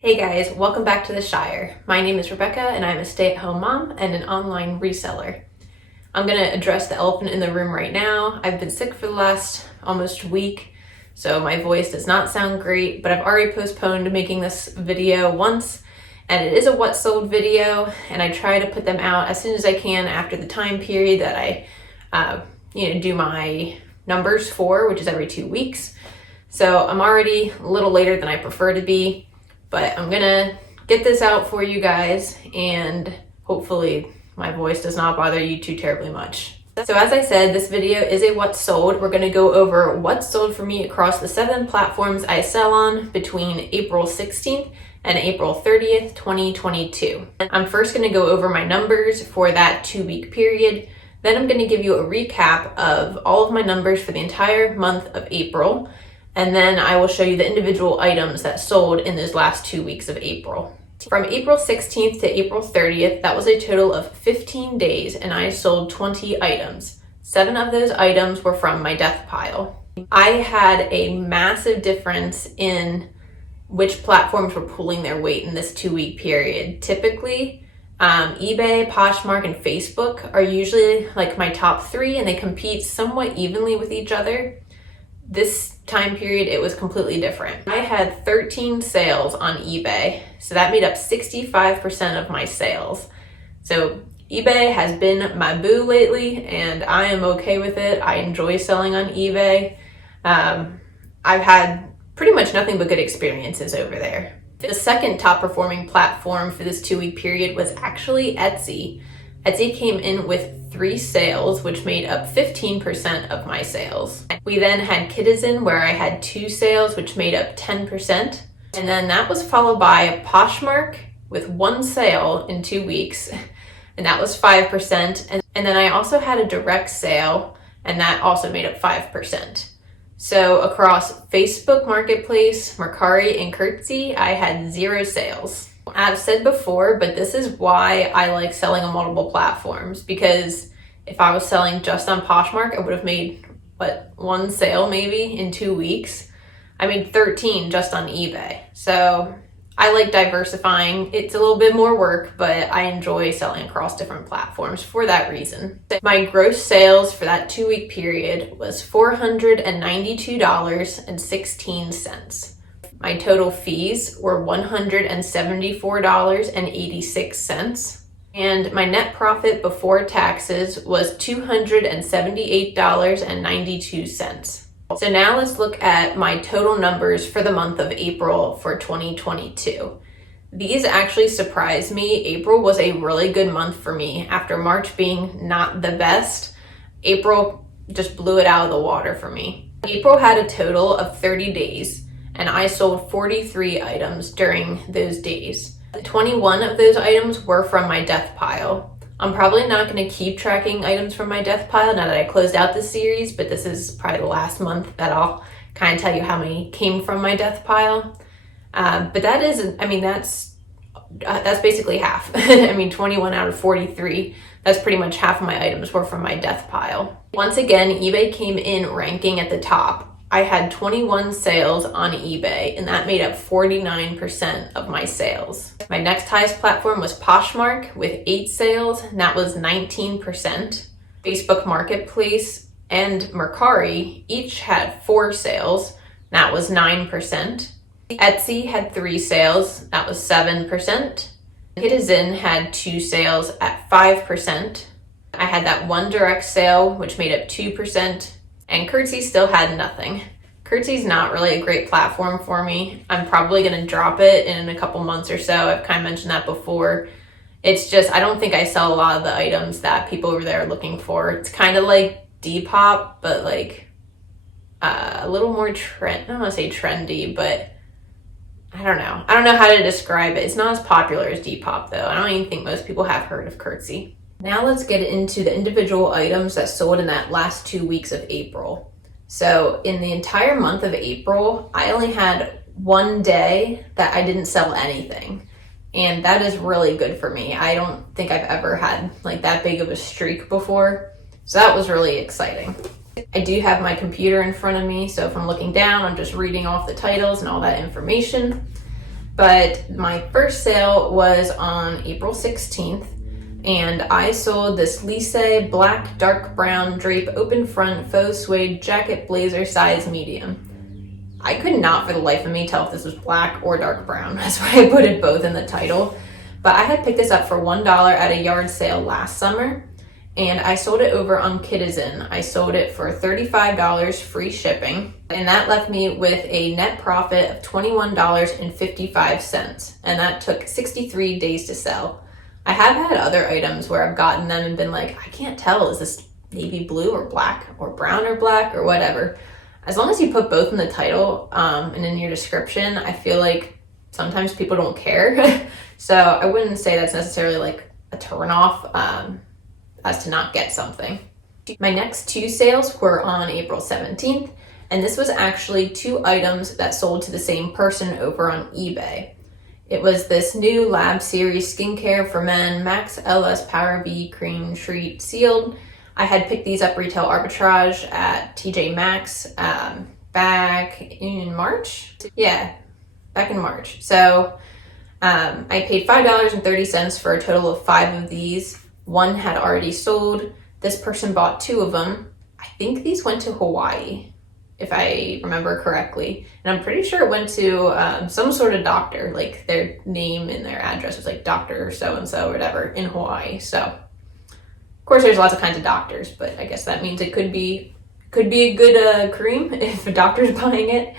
Hey guys, welcome back to the Shire. My name is Rebecca and I'm a stay-at-home mom and an online reseller. I'm going to address the elephant in the room right now. I've been sick for the last almost week, so my voice does not sound great, but I've already postponed making this video once, and it is a what sold video, and I try to put them out as soon as I can after the time period that I do my numbers for, which is every 2 weeks. So I'm already a little later than I prefer to be. But I'm gonna get this out for you guys, and hopefully my voice does not bother you too terribly much. So as I said, this video is a what sold. We're gonna go over what sold for me across the 7 platforms I sell on between April 16th and April 30th, 2022. I'm first gonna go over my numbers for that 2-week period. Then I'm gonna give you a recap of all of my numbers for the entire month of April. And then I will show you the individual items that sold in those last 2 weeks of April. From April 16th to April 30th, that was a total of 15 days, and I sold 20 items. 7 of those items were from my death pile. I had a massive difference in which platforms were pulling their weight in this 2-week period. Typically, eBay, Poshmark, and Facebook are usually like my top 3, and they compete somewhat evenly with each other. This time period, it was completely different. I had 13 sales on eBay, so that made up 65% of my sales. So eBay has been my boo lately, and I am okay with it. I enjoy selling on eBay. I've had pretty much nothing but good experiences over there. The second top performing platform for this 2-week period was actually Etsy. Etsy came in with 3 sales, which made up 15% of my sales. We then had Kidizen, where I had 2 sales, which made up 10%. And then that was followed by Poshmark with 1 sale in 2 weeks, and that was 5%. And then I also had a direct sale, and that also made up 5%. So across Facebook Marketplace, Mercari, and Curtsy, I had 0 sales. I've said before, but this is why I like selling on multiple platforms, because if I was selling just on Poshmark, I would have made, 1 sale maybe in 2 weeks. I made 13 just on eBay. So I like diversifying. It's a little bit more work, but I enjoy selling across different platforms for that reason. My gross sales for that 2-week period was $492.16. My total fees were $174.86, and my net profit before taxes was $278.92. So now let's look at my total numbers for the month of April for 2022. These actually surprised me. April was a really good month for me. After March being not the best, April just blew it out of the water for me. April had a total of 30 days. And I sold 43 items during those days. 21 of those items were from my death pile. I'm probably not going to keep tracking items from my death pile now that I closed out this series, but this is probably the last month that I'll kind of tell you how many came from my death pile. But that is, that's basically half. 21 out of 43. That's pretty much half of my items were from my death pile. Once again, eBay came in ranking at the top. I had 21 sales on eBay, and that made up 49% of my sales. My next highest platform was Poshmark with 8 sales, and that was 19%. Facebook Marketplace and Mercari each had 4 sales, and that was 9%. Etsy had 3 sales, that was 7%. Kidizen had 2 sales at 5%. I had that 1 direct sale, which made up 2%. And Curtsy still had nothing. Curtsy's not really a great platform for me. I'm probably gonna drop it in a couple months or so. I've kind of mentioned that before. It's just, I don't think I sell a lot of the items that people over there are looking for. It's kind of like Depop, but like a little more I don't wanna say trendy, but I don't know. I don't know how to describe it. It's not as popular as Depop though. I don't even think most people have heard of Curtsy. Now let's get into the individual items that sold in that last 2 weeks of April. So in the entire month of April, I only had 1 day that I didn't sell anything. And that is really good for me. I don't think I've ever had like that big of a streak before. So that was really exciting. I do have my computer in front of me, so if I'm looking down, I'm just reading off the titles and all that information. But my first sale was on April 16th, and I sold this Lise black dark brown drape open front faux suede jacket blazer size medium. I could not for the life of me tell if this was black or dark brown. That's why I put it both in the title. But I had picked this up for $1 at a yard sale last summer, and I sold it over on Kidizen. I sold it for $35 free shipping, and that left me with a net profit of $21.55, and that took 63 days to sell. I have had other items where I've gotten them and been like, I can't tell, is this navy blue or black or brown or black or whatever. As long as you put both in the title and in your description, I feel like sometimes people don't care. So I wouldn't say that's necessarily like a turn off as to not get something. My next two sales were on April 17th, and this was actually two items that sold to the same person over on eBay. It was this new Lab Series skincare for men, Max LS Power V Cream Treat Sealed. I had picked these up retail arbitrage at TJ Maxx back in March. Yeah, back in March. So I paid $5.30 for a total of 5 of these. One had already sold. This person bought 2 of them. I think these went to Hawaii, if I remember correctly. And I'm pretty sure it went to some sort of doctor, like their name and their address was like Dr. So-and-so or whatever in Hawaii. So, of course, there's lots of kinds of doctors, but I guess that means it could be a good cream if a doctor's buying it.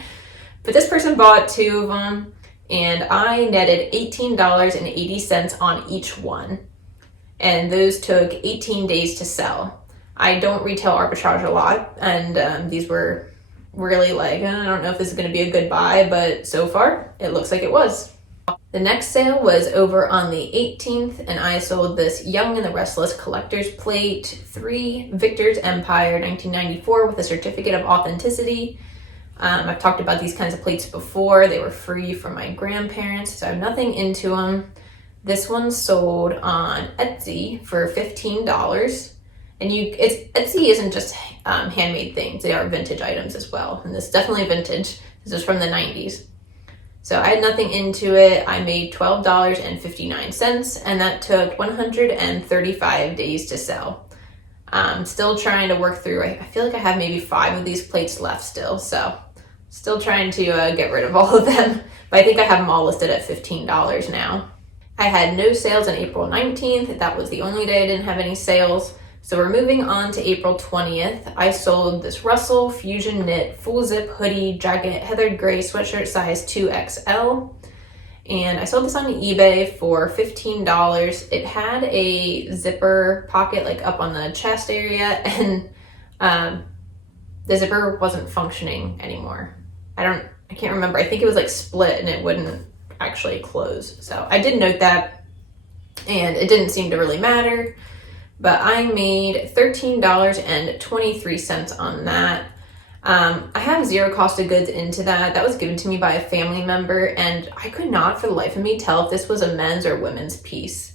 But this person bought 2 of them, and I netted $18.80 on each one. And those took 18 days to sell. I don't retail arbitrage a lot, and these were really like, I don't know if this is going to be a good buy, but so far it looks like it was. The next sale was over on the 18th, and I sold this Young and the Restless Collector's Plate 3 Victor's Empire 1994 with a certificate of authenticity. I've talked about these kinds of plates before. They were free from my grandparents, so I have nothing into them. This one sold on Etsy for $15. And Etsy isn't just handmade things, they are vintage items as well. And this is definitely vintage. This is from the 90s. So I had nothing into it. I made $12.59, and that took 135 days to sell. I'm still trying to work through, I feel like I have maybe 5 of these plates left still, so still trying to get rid of all of them. But I think I have them all listed at $15 now. I had no sales on April 19th. That was the only day I didn't have any sales. So we're moving on to April 20th. I sold this Russell Fusion Knit full zip hoodie jacket heathered gray sweatshirt size 2XL. And I sold this on eBay for $15. It had a zipper pocket like up on the chest area, and the zipper wasn't functioning anymore. I can't remember. I think it was like split and it wouldn't actually close. So I did note that, and it didn't seem to really matter. But I made $13.23 on that. I have 0 cost of goods into that. That was given to me by a family member, and I could not for the life of me tell if this was a men's or women's piece.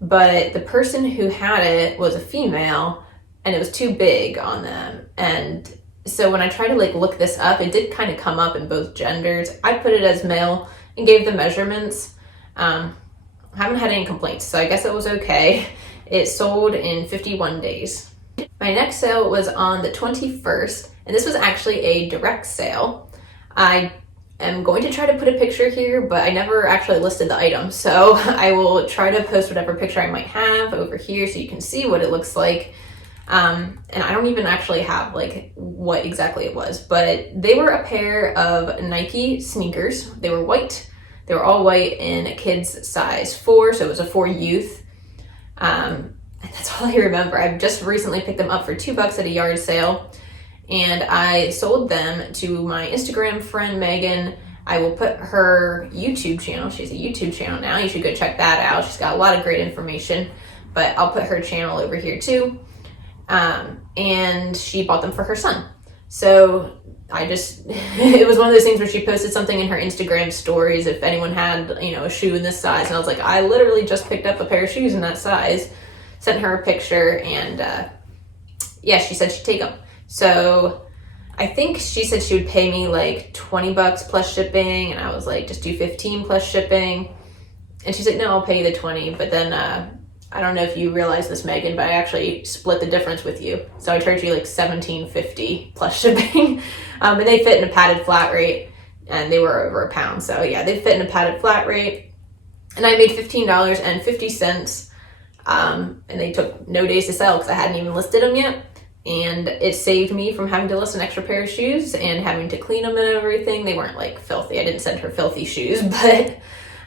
But the person who had it was a female, and it was too big on them. And so when I tried to like look this up, it did kind of come up in both genders. I put it as male and gave the measurements. I haven't had any complaints, so I guess it was okay. It sold in 51 days. My next sale was on the 21st, and this was actually a direct sale. I am going to try to put a picture here, but I never actually listed the item, so I will try to post whatever picture I might have over here so you can see what it looks like. And I don't even actually have like what exactly it was, but they were a pair of Nike sneakers. They were white. They were all white in a kid's size 4, so it was a 4 youth. And that's all I remember. I've just recently picked them up for $2 at a yard sale, and I sold them to my Instagram friend Megan. I will put her YouTube channel. She's a YouTube channel now. You should go check that out. She's got a lot of great information, but I'll put her channel over here too. And she bought them for her son. So it was one of those things where she posted something in her Instagram stories if anyone had, a shoe in this size. And I was like, I literally just picked up a pair of shoes in that size, sent her a picture, and she said she'd take them. So I think she said she would pay me like 20 bucks plus shipping, and I was like, just do 15 plus shipping. And she's like, no, I'll pay you the 20. But then I don't know if you realize this, Megan, but I actually split the difference with you. So I charged you like $17.50 plus shipping. And they fit in a padded flat rate, and they were over £1. So yeah, they fit in a padded flat rate. And I made $15.50. And they took no days to sell because I hadn't even listed them yet. And it saved me from having to list an extra pair of shoes and having to clean them and everything. They weren't like filthy. I didn't send her filthy shoes, but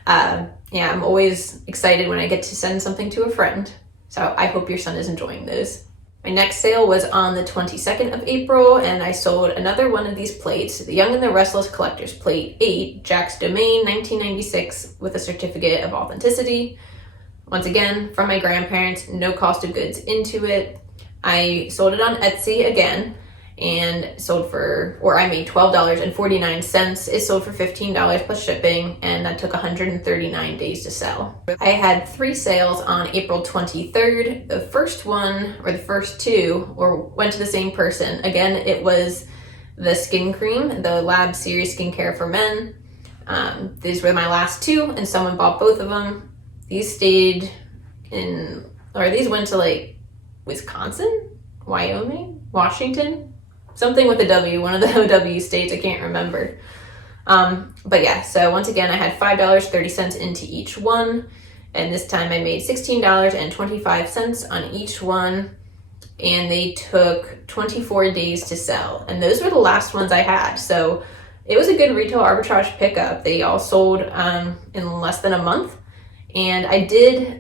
yeah, I'm always excited when I get to send something to a friend. So I hope your son is enjoying those. My next sale was on the 22nd of April, and I sold another one of these plates, the Young and the Restless Collector's Plate 8, Jack's Domain, 1996, with a certificate of authenticity. Once again, from my grandparents, no cost of goods into it. I sold it on Etsy again, and I made $12.49. It sold for $15 plus shipping, and that took 139 days to sell. I had 3 sales on April 23rd. The first two went to the same person. Again, it was the skin cream, the Lab Series Skincare for Men. These were my last 2, and someone bought both of them. These went to like Wisconsin, Wyoming, Washington, something with a W, one of the OW states, I can't remember. But yeah, so once again, I had $5.30 into each one, and this time I made $16.25 on each one, and they took 24 days to sell, and those were the last ones I had. So it was a good retail arbitrage pickup. They all sold in less than a month. And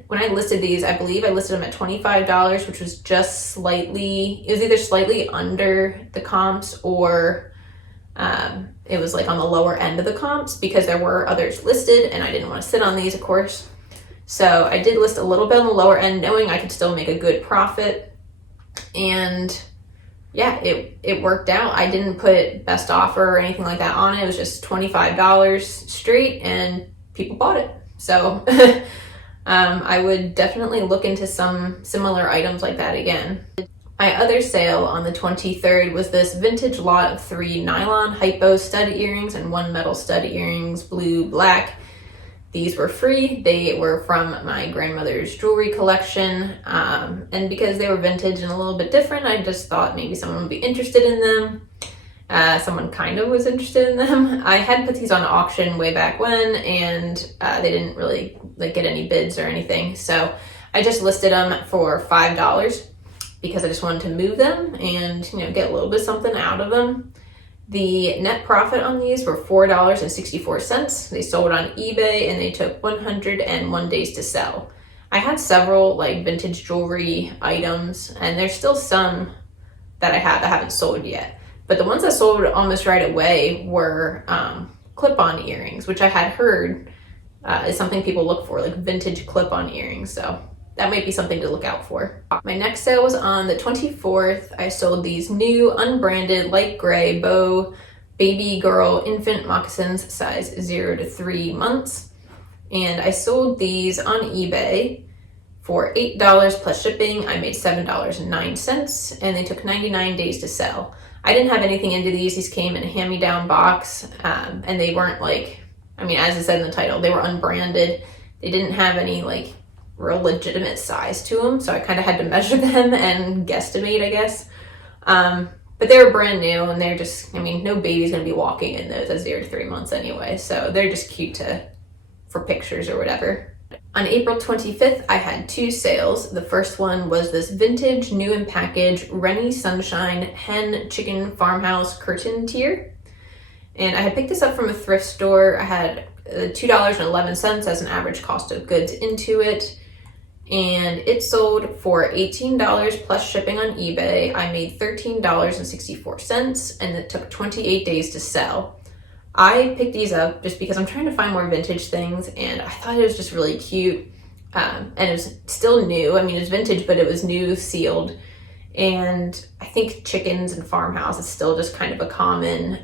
when I listed these, I believe I listed them at $25, which was it was either slightly under the comps or it was like on the lower end of the comps, because there were others listed and I didn't want to sit on these, of course. So I did list a little bit on the lower end, knowing I could still make a good profit. And yeah, it worked out. I didn't put best offer or anything like that on it. It was just $25 straight, and people bought it. So I would definitely look into some similar items like that again. My other sale on the 23rd was this vintage lot of 3 nylon hypo stud earrings and 1 metal stud earrings, blue, black. These were free. They were from my grandmother's jewelry collection. And because they were vintage and a little bit different, I just thought maybe someone would be interested in them. Someone kind of was interested in them. I had put these on auction way back when, and they didn't really get any bids or anything. So I just listed them for $5 because I just wanted to move them and get a little bit something out of them. The net profit on these were $4.64. They sold on eBay, and they took 101 days to sell. I had several vintage jewelry items, and there's still some that I haven't sold yet. But the ones that sold almost right away were clip-on earrings, which I had heard is something people look for, like vintage clip-on earrings. So that might be something to look out for. My next sale was on the 24th. I sold these new unbranded light gray bow baby girl infant moccasins, size 0 to 3 months. And I sold these on eBay for $8 plus shipping. I made $7.09, and they took 99 days to sell. I didn't have anything into these. These came in a hand-me-down box, and they weren't as it said in the title, they were unbranded. They didn't have any real legitimate size to them, so I kind of had to measure them and guesstimate, I guess. But they were brand new, and they're just, no baby's gonna be walking in those at 0 to 3 months anyway, so they're just cute for pictures or whatever. On April 25th, I had 2 sales. The first one was this vintage, new in package, Rennie Sunshine hen chicken farmhouse curtain tier. And I had picked this up from a thrift store. I had $2.11 as an average cost of goods into it. And it sold for $18 plus shipping on eBay. I made $13.64, and it took 28 days to sell. I picked these up just because I'm trying to find more vintage things, and I thought it was just really cute. And it was still new. It was vintage, but it was new, sealed. And I think chickens and farmhouse is still just kind of a common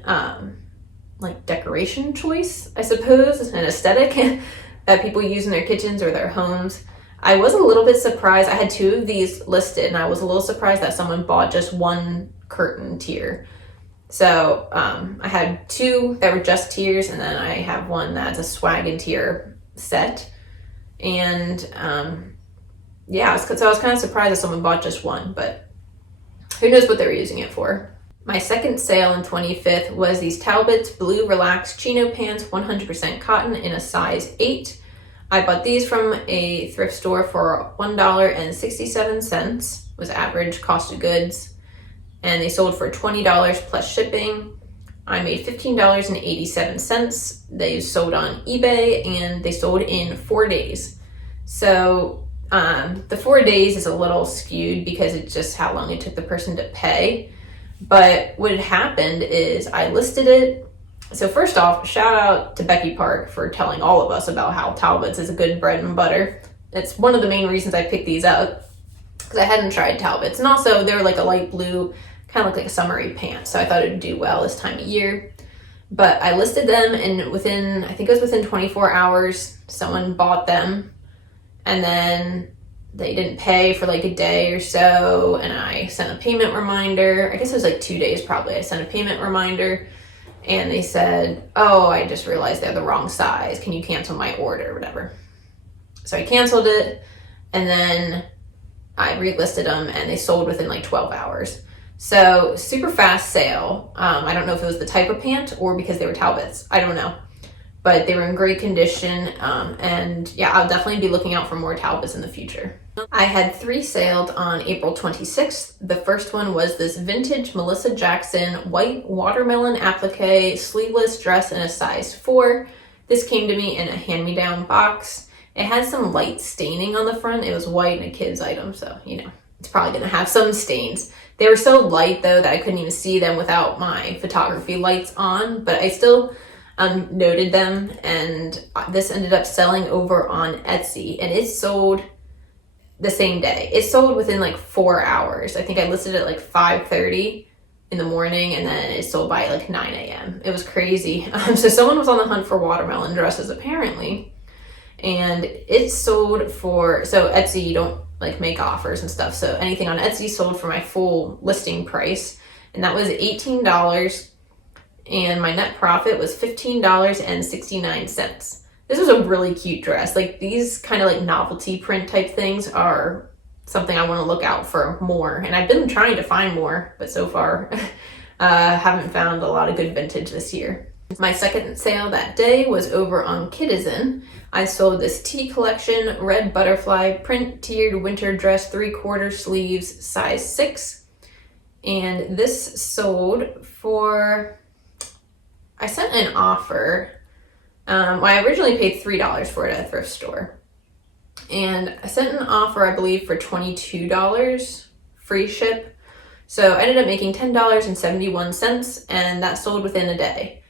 decoration choice, I suppose, an aesthetic that people use in their kitchens or their homes. I was a little bit surprised. I had 2 of these listed, and I was a little surprised that someone bought just 1 curtain tier. So I had 2 that were just tiers, and then I have one that's a swag and tier set. And yeah, so I was kind of surprised that someone bought just one, but who knows what they were using it for. My second sale on 25th was these Talbot's Blue Relaxed Chino Pants, 100% cotton in a size 8. I bought these from a thrift store for $1.67, was average cost of goods, and they sold for $20 plus shipping. I made $15.87. They sold on eBay, and they sold in 4 days. So the 4 days is a little skewed because it's just how long it took the person to pay. But what had happened is I listed it. So first off, shout out to Becky Park for telling all of us about how Talbot's is a good bread and butter. It's one of the main reasons I picked these up, because I hadn't tried Talbot's. And also they were like a light blue, kind of look like a summery pant. So I thought it'd do well this time of year. But I listed them, and I think it was within 24 hours, someone bought them. And then they didn't pay for like a day or so, and I sent a payment reminder. I guess it was like 2 days probably. I sent a payment reminder, and they said, oh, I just realized they're the wrong size. Can you cancel my order or whatever? So I canceled it, and then I relisted them, and they sold within like 12 hours. So super fast sale. I don't know if it was the type of pant or because they were Talbot's. I don't know. But they were in great condition, and yeah, I'll definitely be looking out for more Talbots in the future. I had 3 sailed on April 26th. The first one was this vintage Melissa Jackson white watermelon applique sleeveless dress in a size 4. This came to me in a hand-me-down box. It had some light staining on the front. It was white and a kid's item, so you know, it's probably gonna have some stains. They were so light though that I couldn't even see them without my photography lights on, but I still noted them, and this ended up selling over on Etsy, and it sold the same day. It sold within like 4 hours. I think I listed it at like 5:30 in the morning, and then it sold by like 9 a.m. It was crazy. So someone was on the hunt for watermelon dresses apparently, and it sold for, so Etsy, you don't like make offers and stuff, so anything on Etsy sold for my full listing price, and that was $18. And my net profit was $15.69. This was a really cute dress. Like these kind of like novelty print type things are something I want to look out for more. And I've been trying to find more, but so far haven't found a lot of good vintage this year. My second sale that day was over on Kidizen. I sold this tea collection, red butterfly print tiered winter dress, 3/4 sleeves, size 6. And this sold for, I sent an offer. Well, I originally paid $3 for it at a thrift store. And I sent an offer, I believe, for $22, free ship. So I ended up making $10.71, and that sold within a day.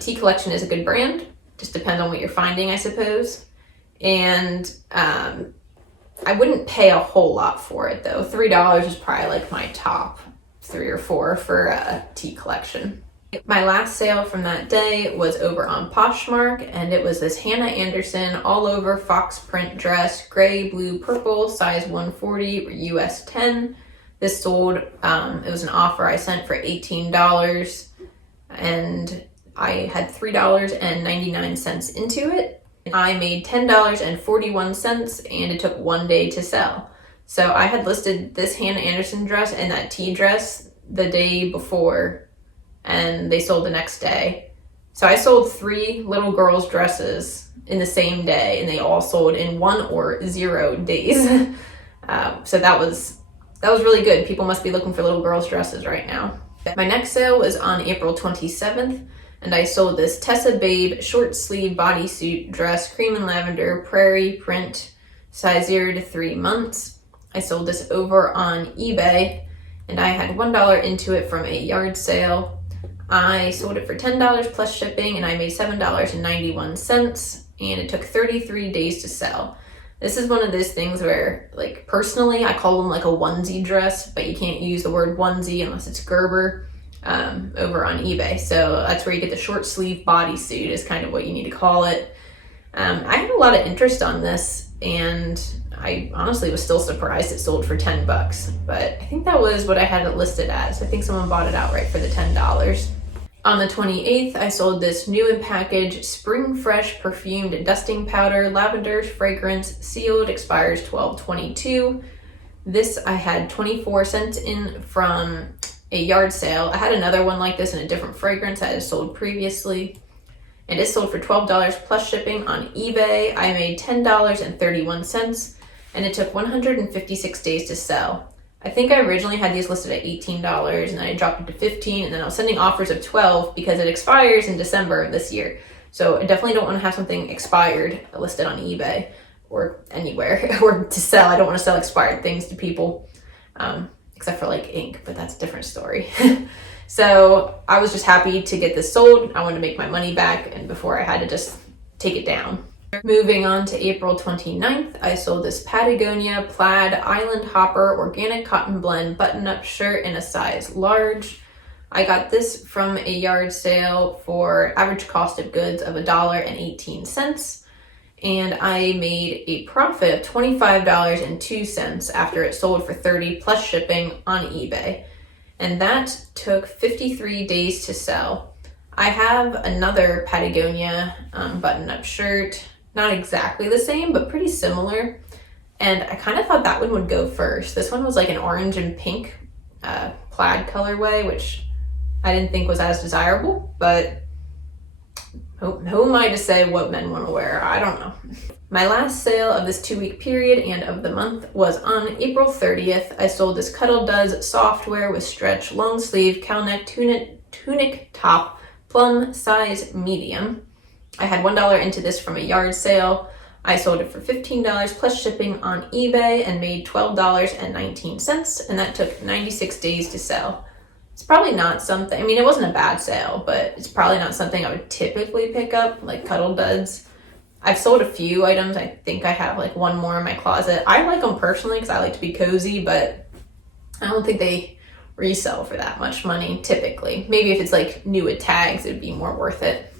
Tea Collection is a good brand. Just depends on what you're finding, I suppose. And I wouldn't pay a whole lot for it, though. $3 is probably like my top 3 or 4 for a Tea Collection. My last sale from that day was over on Poshmark, and it was this Hannah Anderson all over fox print dress, gray, blue, purple, size 140, US 10. This sold, it was an offer I sent for $18, and I had $3.99 into it. I made $10.41, and it took 1 day to sell. So I had listed this Hannah Anderson dress and that tea dress the day before, and they sold the next day. So I sold 3 little girls' dresses in the same day, and they all sold in 1 or 0 days. So that was really good. People must be looking for little girls' dresses right now. My next sale was on April 27th, and I sold this Tessa Babe short sleeve bodysuit dress, cream and lavender, prairie print, size 0 to 3 months. I sold this over on eBay, and I had $1 into it from a yard sale. I sold it for $10 plus shipping, and I made $7.91, and it took 33 days to sell. This is one of those things where, like, personally, I call them like a onesie dress, but you can't use the word onesie unless it's Gerber over on eBay. So that's where you get the short sleeve bodysuit is kind of what you need to call it. I had a lot of interest on this, and I honestly was still surprised it sold for 10 bucks, but I think that was what I had it listed as. I think someone bought it outright for the $10. On the 28th, I sold this new in package Spring Fresh Perfumed Dusting Powder, Lavender Fragrance, sealed, expires 12/22. This I had 24 cents in from a yard sale. I had another one like this in a different fragrance I had sold previously, and it sold for $12 plus shipping on eBay. I made $10.31, and it took 156 days to sell. I think I originally had these listed at $18, and then I dropped it to $15, and then I was sending offers of $12 because it expires in December of this year. So I definitely don't want to have something expired listed on eBay or anywhere or to sell. I don't want to sell expired things to people, except for like ink, but that's a different story. So I was just happy to get this sold. I wanted to make my money back, and before I had to just take it down. Moving on to April 29th, I sold this Patagonia Plaid Island Hopper Organic Cotton Blend button-up shirt in a size large. I got this from a yard sale for average cost of goods of $1.18, and I made a profit of $25.02 after it sold for $30 plus shipping on eBay. And that took 53 days to sell. I have another Patagonia button-up shirt, not exactly the same, but pretty similar. And I kind of thought that one would go first. This one was like an orange and pink plaid colorway, which I didn't think was as desirable, but who am I to say what men want to wear? I don't know. My last sale of this 2-week period and of the month was on April 30th. I sold this Cuddle Does software with stretch long sleeve cow neck tunic top, plum size medium. I had $1 into this from a yard sale. I sold it for $15 plus shipping on eBay and made $12.19, and that took 96 days to sell. It's probably not something, I mean, it wasn't a bad sale, but it's probably not something I would typically pick up, like Cuddle Duds. I've sold a few items. I think I have like one more in my closet. I like them personally because I like to be cozy, but I don't think they resell for that much money typically. Maybe if it's like new with tags, it'd be more worth it.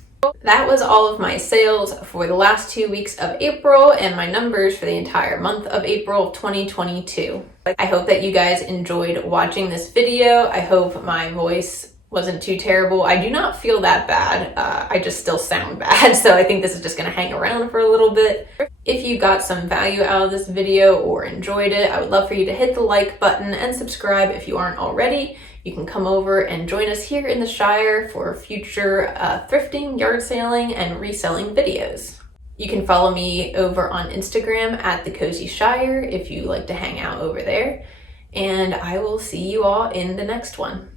That was all of my sales for the last 2 weeks of April and my numbers for the entire month of April of 2022. I hope that you guys enjoyed watching this video. I hope my voice wasn't too terrible. I do not feel that bad. I just still sound bad, so I think this is just gonna hang around for a little bit. If you got some value out of this video or enjoyed it, I would love for you to hit the like button and subscribe if you aren't already. You can come over and join us here in the Shire for future thrifting, yard sailing, and reselling videos. You can follow me over on Instagram at TheCozyShire if you like to hang out over there. And I will see you all in the next one.